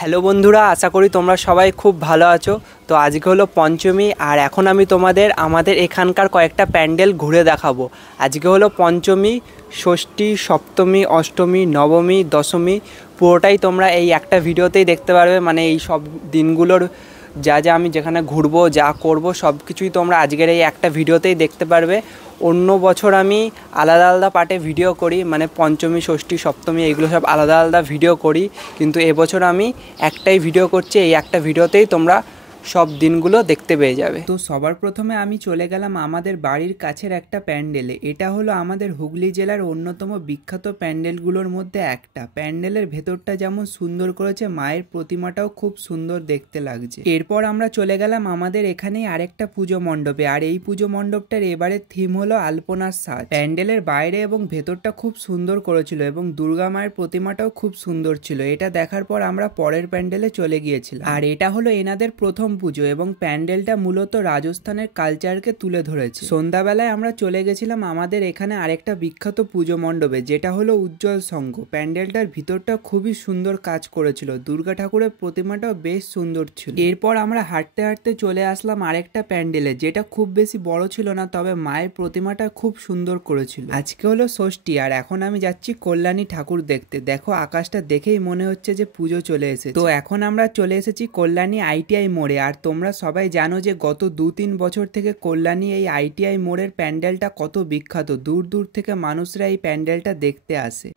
Hello বন্ধুরা, আশা করি তোমরা সবাই খুব ভালো আছো। তো আজকে হলো পঞ্চমী, আর এখন আমি তোমাদের আমাদের এখানকার কয়েকটা প্যান্ডেল ঘুরে দেখাবো। আজকে হলো পঞ্চমী, ষষ্ঠী, সপ্তমী, অষ্টমী, নবমী, দশমী, পুরোটাই তোমরা এই একটা ভিডিওতেই দেখতে পারবে। মানে এই সব দিনগুলোর যা যা আমি যেখানে ঘুরবো, যা করব, সব কিছুই তোমরা আজকের এই একটা ভিডিওতেই দেখতে পারবে। অন্য বছর আমি আলাদা আলাদা পার্টে ভিডিও করি, মানে পঞ্চমী, ষষ্ঠী, সপ্তমী এগুলো সব আলাদা আলাদা ভিডিও করি, কিন্তু এবছর আমি একটাই ভিডিও করছি। এই একটা ভিডিওতেই তোমরা সব দিনগুলো দেখতে পেয়ে যাবে। তো সবার প্রথমে আমি চলে গেলাম আমাদের বাড়ির কাছের একটা প্যান্ডেলে। এটা হলো আমাদের হুগলি জেলার অন্যতম বিখ্যাত প্যান্ডেলগুলোর মধ্যে একটা। প্যান্ডেলের ভেতরটা যেমন সুন্দর করেছে, মায়ের প্রতিমাটাও খুব সুন্দর দেখতে লাগছে। এরপর আমরা চলে গেলাম আমাদের এখানেই আরেকটা পুজো মণ্ডপে, আর এই পুজো মণ্ডপটার এবারের থিম হলো আলপনার সাজ। প্যান্ডেলের বাইরে এবং ভেতরটা খুব সুন্দর করেছিল এবং দুর্গা মায়ের প্রতিমাটাও খুব সুন্দর ছিল। এটা দেখার পর আমরা পরের প্যান্ডেলে চলে গিয়েছিলাম, আর এটা হলো এনাদের প্রথম পুজো এবং প্যান্ডেলটা মূলত রাজস্থানের কালচারকে তুলে ধরেছে। সন্ধ্যাবেলায় আমরা চলে গেছিলাম আমাদের এখানে আরেকটা বিখ্যাত পুজো মণ্ডপে, যেটা হলো উজ্জ্বল সংঘ। প্যান্ডেলটার ভিতরটা খুবই সুন্দর কাজ করেছিল, দুর্গা ঠাকুরের প্রতিমাটাও বেশ সুন্দর ছিল। এরপর আমরা হাঁটতে হাঁটতে চলে আসলাম আরেকটা প্যান্ডেলে, যেটা খুব বেশি বড় ছিল না, তবে মায়ের প্রতিমাটা খুব সুন্দর করেছিল। আজকে হলো ষষ্ঠী, আর এখন আমি যাচ্ছি কল্যাণী ঠাকুর দেখতে। দেখো আকাশটা দেখেই মনে হচ্ছে যে পুজো চলে এসেছে। তো এখন আমরা চলে এসেছি কল্যাণী আইটিআই মোড়ে। আর তোমরা সবাই জানো যে গত 2-3 বছর থেকে কল্যাণী এই আইটিআই মোড়ের প্যান্ডেলটা কত বিখ্যাত। দূর দূর থেকে মানুষরা এই প্যান্ডেলটা দেখতে আসে।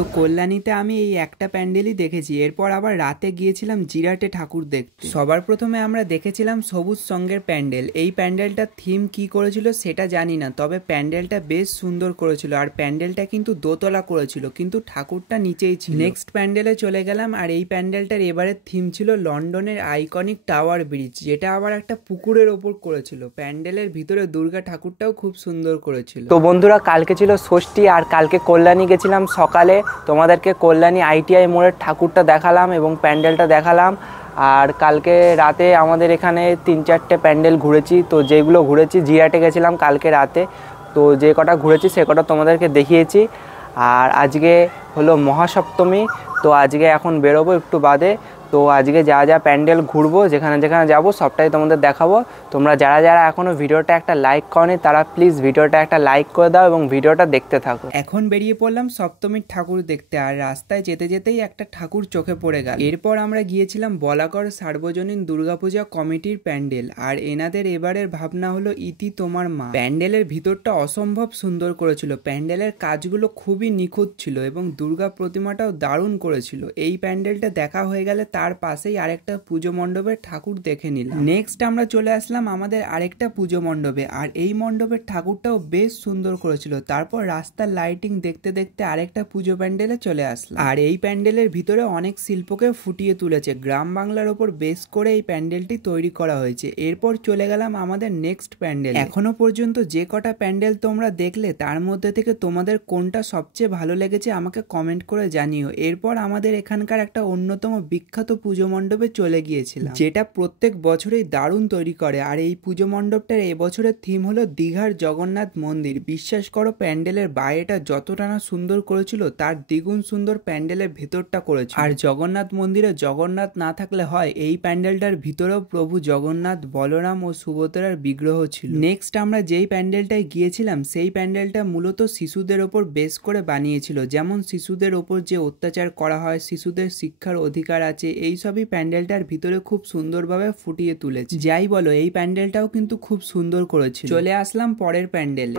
তো কল্যাণীতে আমি এই একটা প্যান্ডেলই দেখেছি। এরপর আবার রাতে গিয়েছিলাম জিরাটে ঠাকুর দেখতে। সবার প্রথমে আমরা দেখেছিলাম সবুজ সঙ্গের প্যান্ডেল। এই প্যান্ডেলটার থিম কি করেছিল সেটা জানি না, তবে প্যান্ডেলটা বেশ সুন্দর করেছিল, আর প্যান্ডেলটা কিন্তু দোতলা করেছিল, কিন্তু ঠাকুরটা নিচেই ছিল। নেক্সট প্যান্ডেলে চলে গেলাম, আর এই প্যান্ডেলটার এবারের থিম ছিল লন্ডনের আইকনিক টাওয়ার ব্রিজ, যেটা আবার একটা পুকুরের ওপর করেছিল। প্যান্ডেলের ভিতরে দুর্গা ঠাকুরটাও খুব সুন্দর করেছিল। তো বন্ধুরা, কালকে ছিল ষষ্ঠী, আর কালকে কল্যাণী গেছিলাম সকালে। তোমাদেরকে কল্যাণী আইটিআই মোড়ের ঠাকুরটা দেখালাম এবং প্যান্ডেলটা দেখালাম। আর কালকে রাতে আমাদের এখানে 3-4টে প্যান্ডেল ঘুরেছি। তো যেগুলো ঘুরেছি, জিরাটে গেছিলাম কালকে রাতে, তো যে কটা ঘুরেছি সে কটা তোমাদেরকে দেখিয়েছি। আর আজকে হলো মহাসপ্তমী, তো আজকে এখন বেরোবো একটু বাদে। তো আজকে যা যা প্যান্ডেল ঘুরবো, যেখানে যেখানে যাবো সবটাই তোমাদের দেখাবো। তোমরা যারা যারা এখনও ভিডিওটা একটা লাইক করনি, তারা প্লিজ ভিডিওটা একটা লাইক করে দাও এবং ভিডিওটা দেখতে থাকো। এখন বেরিয়ে পড়লাম সপ্তমীর ঠাকুর দেখতে, আর রাস্তায় যেতে যেতেই একটা ঠাকুর চোখে পড়ে গেল। এরপর আমরা গিয়েছিলাম বলাগড় সার্বজনীন দুর্গাপূজা কমিটির প্যান্ডেল, আর এনাদের এবারের ভাবনা হলো ইতি তোমার মা। প্যান্ডেলের ভিতরটা অসম্ভব সুন্দর করেছিল, প্যান্ডেলের কাজগুলো খুবই নিখুঁত ছিল এবং দুর্গা প্রতিমাটাও দারুণ করেছিল। এই প্যান্ডেলটা দেখা হয়ে গেলে তার পাশেই আরেকটা পুজো মণ্ডপের ঠাকুর দেখে নিলাম। নেক্সট আমরা চলে আসলাম আমাদের আরেকটা পুজো মণ্ডপে, আর এই মণ্ডপের ঠাকুরটাও বেশ সুন্দর করেছিল। তারপর রাস্তার লাইটিং দেখতে দেখতে আরেকটা পুজো প্যান্ডেলে চলে আসলাম, আর এই প্যান্ডেলের ভিতরে অনেক শিল্পকে ফুটিয়ে তুলেছে। গ্রাম বাংলার ওপর বেস করে এই প্যান্ডেলটি তৈরি করা হয়েছে। এরপর চলে গেলাম আমাদের নেক্সট প্যান্ডেল। এখনো পর্যন্ত যে কটা প্যান্ডেল তোমরা দেখলে, তার মধ্যে থেকে তোমাদের কোনটা সবচেয়ে ভালো লেগেছে আমাকে কমেন্ট করে জানিও। এরপর আমাদের এখানকার একটা অন্যতম বিখ্যাত পুজো মণ্ডপে চলে গিয়েছিলাম, যেটা প্রত্যেক বছরেই দারুণ তৈরি করে। আর এই পুজো মণ্ডপটার এবছরের থিম হলো দীঘার জগন্নাথ মন্দির। বিশ্বাস করো, প্যান্ডেলের বাইরেটা যতটা না সুন্দর করেছিল, তার দ্বিগুণ সুন্দর প্যান্ডেলের ভেতরটা করেছিল। আর জগন্নাথ মন্দিরে জগন্নাথ না থাকলে হয়, এই প্যান্ডেলটার ভিতরেও প্রভু জগন্নাথ, বলরাম ও সুভদ্রার বিগ্রহ ছিল। নেক্সট আমরা যেই প্যান্ডেলটায় গিয়েছিলাম, সেই প্যান্ডেলটা মূলত শিশুদের ওপর বেস করে বানিয়েছিল। যেমন শিশুদের ওপর যে অত্যাচার করা হয়, শিশুদের শিক্ষার অধিকার আছে, এইসবই প্যান্ডেলটার ভিতরে খুব সুন্দরভাবে ফুটিয়ে তুলেছে। যাই বলো, এই প্যান্ডেলটাও কিন্তু খুব সুন্দর করেছিল। চলে আসলাম পরের প্যান্ডেলে।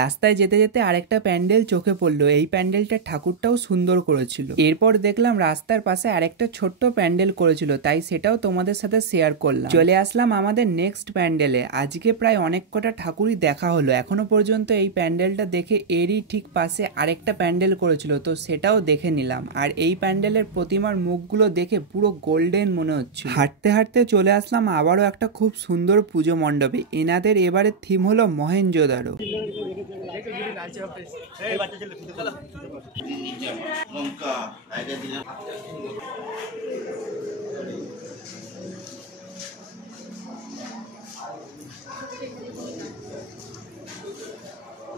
রাস্তায় যেতে যেতে আরেকটা প্যান্ডেল চোখে পড়লো। এই প্যান্ডেলটার ঠাকুরটাও সুন্দর করেছিল। এরপর দেখলাম রাস্তার পাশে আরেকটা ছোট্ট প্যান্ডেল করেছিল, তাই সেটাও তোমাদের সাথে শেয়ার করলাম। চলে আসলাম আমাদের নেক্সট প্যান্ডেলে। আজকে প্রায় অনেক কটা ঠাকুরই দেখা হলো। এখনো পর্যন্ত এই প্যান্ডেলটা দেখে এরই ঠিক পাশে আরেকটা প্যান্ডেল করেছিল, তো সেটাও দেখে নিলাম। আর এই প্যান্ডেলের প্রতিমার মুখগুলো দেখে পুরো গোল্ডেন মনে হচ্ছে। হাঁটতে হাঁটতে চলে আসলাম আবারও একটা খুব সুন্দর পুজো মণ্ডপে। এনাদের এবারে থিম হলো মহেঞ্জোদারো।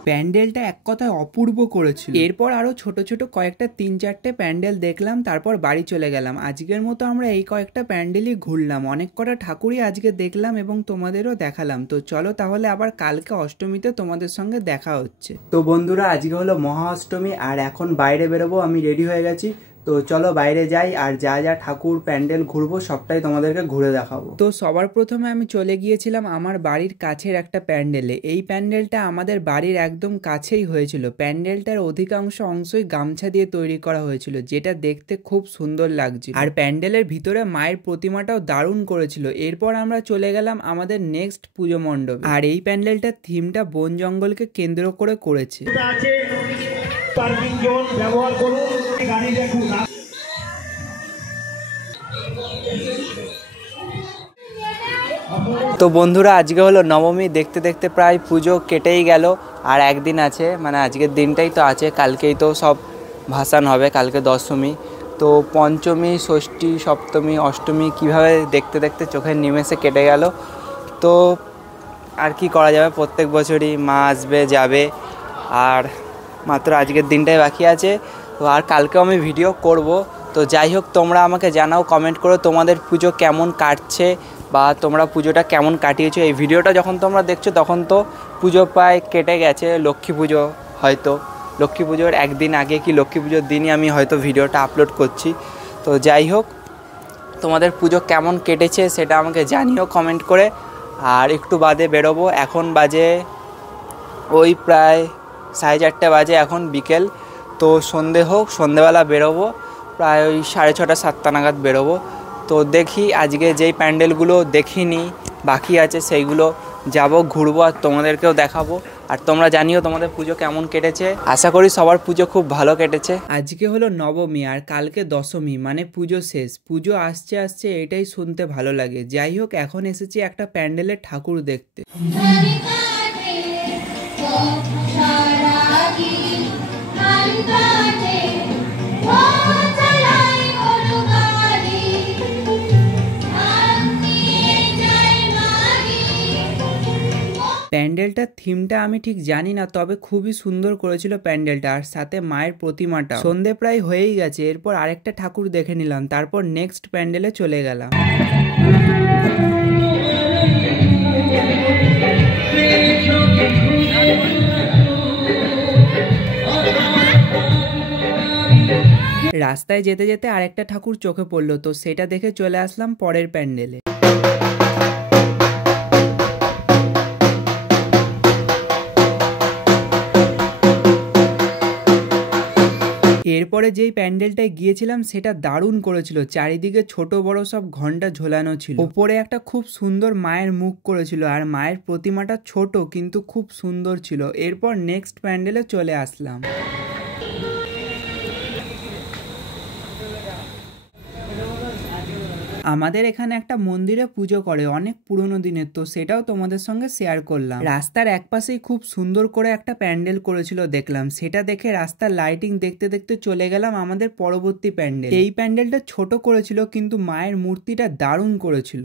প্যান্ডেলটা এক কথায় অপূর্ব করেছিল। এরপর আরো ছোট ছোট কয়েকটা 3-4টে প্যান্ডেল দেখলাম, তারপর বাড়ি চলে গেলাম। আজকের মতো আমরা এই কয়েকটা প্যান্ডেলই ঘুরলাম, অনেক কটা ঠাকুরই আজকে দেখলাম এবং তোমাদেরও দেখালাম। তো চলো তাহলে আবার কালকে অষ্টমীতে তোমাদের সঙ্গে দেখা হচ্ছে। তো বন্ধুরা, আজকে হলো মহা অষ্টমী আর এখন বাইরে বেরোবো, আমি রেডি হয়ে গেছি। তো চলো বাইরে যাই আর যা যা ঠাকুর প্যান্ডেল ঘুরবো সবটাই তোমাদেরকে ঘুরে দেখাবো। তো সবার প্রথমে আমি চলে গিয়েছিলাম আমার বাড়ির কাছের একটা প্যান্ডেলে। এই প্যান্ডেলটা আমাদের বাড়ির একদম কাছেই হয়েছিল। প্যান্ডেলটার অধিকাংশ অংশই গামছা দিয়ে তৈরি করা হয়েছিল, যেটা দেখতে খুব সুন্দর লাগছিল। আর প্যান্ডেলের ভিতরে মায়ের প্রতিমাটাও দারুণ করেছিল। এরপর আমরা চলে গেলাম আমাদের নেক্সট পুজো মণ্ডপে। আর এই প্যান্ডেলটার থিমটা বন জঙ্গলকে কেন্দ্র করে করেছে। পার্কিং জোন ব্যবহার করুন, গাড়ি দেখুন। তো বন্ধুরা, আজকে হলো নবমী, দেখতে দেখতে প্রায় পুজো কেটেই গেল। আর একদিন আছে, মানে আজকের দিনটাই তো আছে, কালকেই তো সব ভাসান হবে, কালকে দশমী। তো পঞ্চমী, ষষ্ঠী, সপ্তমী, অষ্টমী কীভাবে দেখতে দেখতে চোখের নিমেষে কেটে গেল। তো আর কি করা যাবে, প্রত্যেক বছরই মা আসবে যাবে, আর মাত্র আজকের দিনটাই বাকি আছে। তো আর কালকেও আমি ভিডিও করব। তো যাই হোক, তোমরা আমাকে জানাও, কমেন্ট করো তোমাদের পুজো কেমন কাটছে বা তোমরা পুজোটা কেমন কাটিয়েছো। এই ভিডিওটা যখন তোমরা দেখছো তখন তো পুজো প্রায় কেটে গেছে, লক্ষ্মী পুজো হয়তো লক্ষ্মী পুজোর একদিন আগে কি লক্ষ্মী পুজোর দিনই আমি হয়তো ভিডিওটা আপলোড করছি। তো যাই হোক, তোমাদের পুজো কেমন কেটেছে সেটা আমাকে জানিও কমেন্ট করে। আর একটু বাদে বেরোবো, এখন বাজে ওই প্রায় 4:30 বাজে এখন বিকেল। তো সন্ধে হোক, সন্ধেবেলা বেরোবো, প্রায় ওই 6:30 7টা নাগাদ বেরোবো। তো দেখি, আজকে যেই প্যান্ডেলগুলো দেখিনি বাকি আছে সেইগুলো যাব, ঘুরবো আর তোমাদেরকেও দেখাবো। আর তোমরা জানিও তোমাদের পুজো কেমন কেটেছে। আশা করি সবার পুজো খুব ভালো কেটেছে। আজকে হলো নবমী আর কালকে দশমী, মানে পুজো শেষ। পুজো আসছে আসছে এটাই শুনতে ভালো লাগে। যাই হোক, এখন এসেছি একটা প্যান্ডেলের ঠাকুর দেখতে। প্যান্ডেলটার থিমটা আমি ঠিক জানি না, তবে খুবই সুন্দর করেছিল প্যান্ডেলটা, আর সাথে মায়ের প্রতিমাটা। সন্ধে প্রায় হয়েই গেছে, এরপর আরেকটা ঠাকুর দেখে নিলাম, তারপর নেক্সট প্যান্ডেলে চলে গেলাম। রাস্তায় যেতে যেতে আরেকটা ঠাকুর চোখে পড়লো, তো সেটা দেখে চলে আসলাম পরের প্যান্ডেলে। এরপরে যেই প্যান্ডেলটায় গিয়েছিলাম সেটা দারুণ করেছিল, চারিদিকে ছোট বড় সব ঘন্টা ঝোলানো ছিল, ওপরে একটা খুব সুন্দর মায়ের মুখ করেছিল, আর মায়ের প্রতিমাটা ছোট কিন্তু খুব সুন্দর ছিল। এরপর নেক্সট প্যান্ডেলে চলে আসলাম। আমাদের এখানে একটা মন্দিরে পুজো করে অনেক পুরনো দিনের, তো সেটাও তোমাদের সঙ্গে শেয়ার করলাম। রাস্তার একপাশেই খুব সুন্দর করে একটা প্যান্ডেল করেছিল দেখলাম, সেটা দেখে রাস্তার লাইটিং দেখতে দেখতে চলে গেলাম আমাদের পরবর্তী প্যান্ডেল। এই প্যান্ডেলটা ছোট করেছিল কিন্তু মায়ের মূর্তিটা দারুণ করেছিল।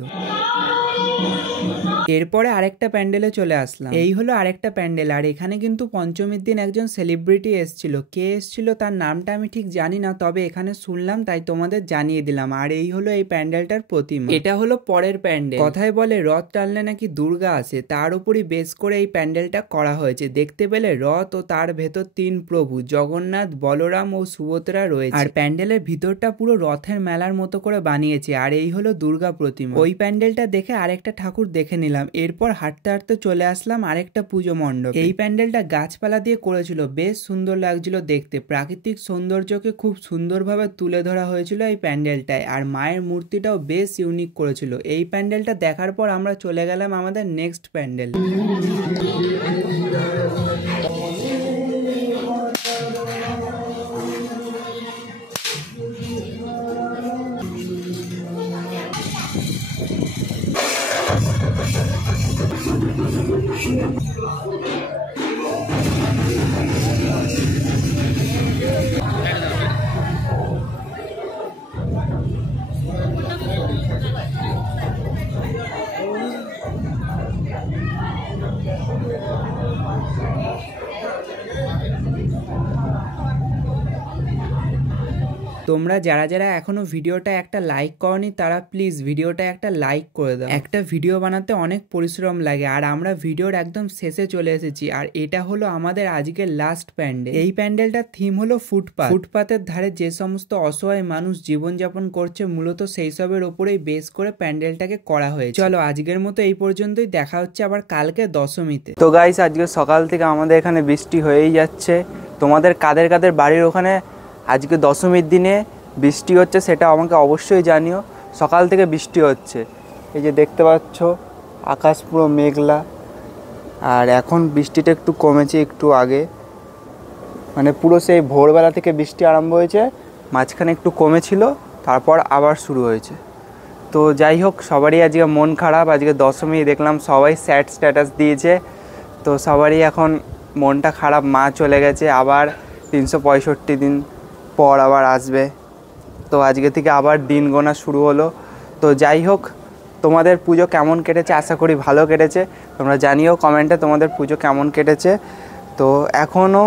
এরপরে আরেকটা প্যান্ডেলে চলে আসলাম। এই হলো আরেকটা প্যান্ডেল, আর এখানে কিন্তু পঞ্চমীর দিন একজন সেলিব্রিটি এসেছিল। কে এসেছিল তার নামটা আমি ঠিক জানি না, তবে এখানে শুনলাম তাই তোমাদের জানিয়ে দিলাম। আর এই হলো এই প্যান্ডেলটার প্রতিমা। এটা হলো পরের প্যান্ডেল। কথায় বলে রথ টানলে নাকি দুর্গা আসে, তার উপরই বেস করে এই প্যান্ডেলটা করা হয়েছে। দেখতে পেলে রথ ও তার ভেতর 3 প্রভু জগন্নাথ, বলরাম ও সুভদ্রা রয়েছে। আর প্যান্ডেলের ভিতরটা পুরো রথের মেলার মতো করে বানিয়েছে। আর এই হলো দুর্গা প্রতিমা। ওই প্যান্ডেলটা দেখে আরেকটা ঠাকুর দেখে নিলাম। এরপর হাঁটতে হাঁটতে চলে আসলাম আরেকটা পুজো মণ্ডপ। এই প্যান্ডেলটা গাছপালা দিয়ে করেছিল, বেশ সুন্দর লাগছিল দেখতে। প্রাকৃতিক সৌন্দর্যকে খুব সুন্দরভাবে তুলে ধরা হয়েছিল এই প্যান্ডেলটায়, আর মায়ের মূর্তিটাও বেশ ইউনিক করেছিল। এই প্যান্ডেলটা দেখার পর আমরা চলে গেলাম আমাদের নেক্সট প্যান্ডেল। তোমরা যারা যারা এখনো ভিডিওটা একটা লাইক করনি তারা প্লিজ ভিডিওটা একটা লাইক করে দাও। একটা ভিডিও বানাতে অনেক পরিশ্রম লাগে আর আমরা ভিডিওর একদম শেষে চলে এসেছি। আর এটা হলো আমাদের আজকের লাস্ট প্যান্ডেল। এই প্যান্ডেলটার থিম হলো ফুটপাত। ফুটপাতের ধারে যে সমস্ত অসহায় মানুষ জীবনযাপন করছে মূলত সেই সবের ওপরেই বেস করে প্যান্ডেলটাকে করা হয়েছে। চলো আজকের মতো এই পর্যন্তই, দেখা হচ্ছে আবার কালকে দশমীতে। তো গাইস, আজকে সকাল থেকে আমাদের এখানে বৃষ্টি হয়েই যাচ্ছে। তোমাদের কাদের কাদের বাড়ির ওখানে আজকে দশমীর দিনে বৃষ্টি হচ্ছে সেটা আমাকে অবশ্যই জানিও। সকাল থেকে বৃষ্টি হচ্ছে, এই যে দেখতে পাচ্ছ আকাশ পুরো মেঘলা। আর এখন বৃষ্টিটা একটু কমেছে, একটু আগে মানে পুরো সেই ভোরবেলা থেকে বৃষ্টি আরম্ভ হয়েছে, মাঝখানে একটু কমেছিল, তারপর আবার শুরু হয়েছে। তো যাই হোক, সবারই আজকে মন খারাপ। আজকে দশমী, দেখলাম সবাই স্যাড স্ট্যাটাস দিয়েছে, তো সবারই এখন মনটা খারাপ। মা চলে গেছে, আবার 365 দিন পর আবার আসবে। তো আজকে থেকে আবার দিন গোনা শুরু হলো। তো যাই হোক, তোমাদের পুজো কেমন কেটেছে, আশা করি ভালো কেটেছে। তোমরা জানিও কমেন্টে তোমাদের পুজো কেমন কেটেছে। তো এখনও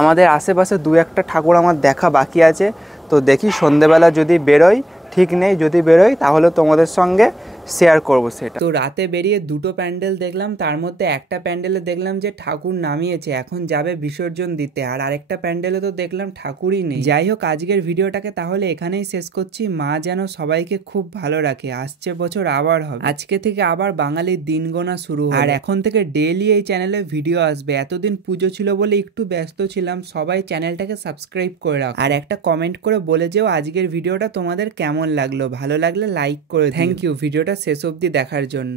আমাদের আশেপাশে দু একটা ঠাকুর আমার দেখা বাকি আছে। তো দেখি সন্ধেবেলা যদি বেরোই, ঠিক নেই, যদি বেরোই তাহলে তোমাদের সঙ্গে শেয়ার করব সেটা। তো রাতে বেরিয়ে দুটো প্যান্ডেল দেখলাম, তার মধ্যে একটা প্যান্ডেলে দেখলাম যে ঠাকুর নামিয়েছে, এখন যাবে বিসর্জন দিতে। আর আরেকটা প্যান্ডেলে তো দেখলাম ঠাকুরই নেই। যাই হোক, আজকের ভিডিওটাকে তাহলে এখানেই শেষ করছি। মা যেন সবাইকে খুব ভালো রাখে, আসছে বছর আবার হবে। আজকে থেকে আবার বাঙালির দিন গোনা শুরু হয়। আর এখন থেকে ডেইলি এই চ্যানেলে ভিডিও আসবে। এতদিন পুজো ছিল বলে একটু ব্যস্ত ছিলাম। সবাই চ্যানেলটাকে সাবস্ক্রাইব করে রাখো আর একটা কমেন্ট করে বলে যেও আজকের ভিডিওটা তোমাদের কেমন লাগলো। ভালো লাগলে লাইক করে। থ্যাংক ইউ ভিডিওটা শেষ অবধি দেখার জন্য।